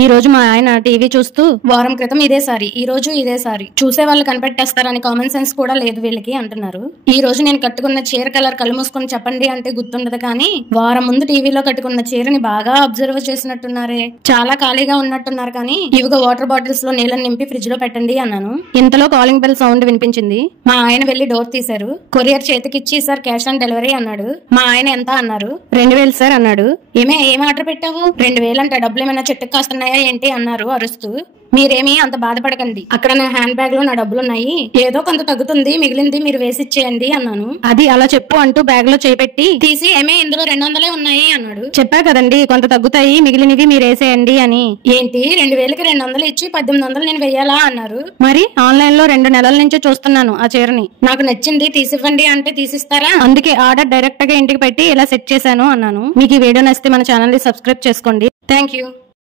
ఈ రోజు మా ఆయన టీవీ చూస్తూ వారం క్రితం ఇదే సారీ, ఈ రోజు ఇదే సారీ, చూసే వాళ్ళు కనిపెట్టేస్తారని కామన్ సెన్స్ కూడా లేదు వీళ్ళకి అంటున్నారు. ఈ రోజు నేను కట్టుకున్న చీర కలర్ కళ్ళు మూసుకొని చెప్పండి అంటే గుర్తుండదు, కానీ వారం ముందు టీవీలో కట్టుకున్న చీరని బాగా అబ్జర్వ్ చేసినట్టున్నారే. చాలా ఖాళీగా ఉన్నట్టున్నారు, కానీ ఇవిగో వాటర్ బాటిల్స్ లో నీళ్ళని నింపి ఫ్రిడ్జ్ లో పెట్టండి అన్నాను. ఇంతలో కాలింగ్ బెల్ సౌండ్ వినిపించింది. మా ఆయన వెళ్లి డోర్ తీశారు. కొరియర్ చేతికిచ్చి సార్ క్యాష్ ఆన్ డెలివరీ అన్నాడు. మా ఆయన ఎంత అన్నారు. 2000 సార్ అన్నాడు. ఏం ఆర్డర్ పెట్టావు? 2000 అంటే డబ్బులు ఏమైనా చెట్టుకు కాస్తున్నాయా ఏంటి అన్నారు అరుస్తూ. మీరేమీ అంత బాధపడకండి, అక్కడ నా హ్యాండ్ బ్యాగ్ లో నా డబ్బులున్నాయి, ఏదో కొంత తగ్గుతుంది, మిగిలింది మీరు వేసిచ్చేయండి అన్నాను. అది అలా చెప్పు అంటూ బ్యాగ్ లో చేపెట్టి తీసి ఇందులో 200 ఉన్నాయి అన్నాడు. చెప్పా కదండి కొంత తగ్గుతాయి, మిగిలినవి మీరు వేసేయండి అని. ఏంటి 2000కి 200 ఇచ్చి 1800 నేను వెయ్యాలా అన్నారు. మరి ఆన్లైన్ లో 2 నెలల నుంచి చూస్తున్నాను ఆ చీరని, నాకు నచ్చింది తీసివ్వండి అంటే తీసిస్తారా, అందుకే ఆర్డర్ డైరెక్ట్ గా ఇంటికి పెట్టి ఇలా సెట్ చేశాను అన్నాను. మీకు ఈ వీడియో నచ్చితే మన ఛానల్ ని సబ్స్క్రైబ్ చేసుకోండి. Thank you.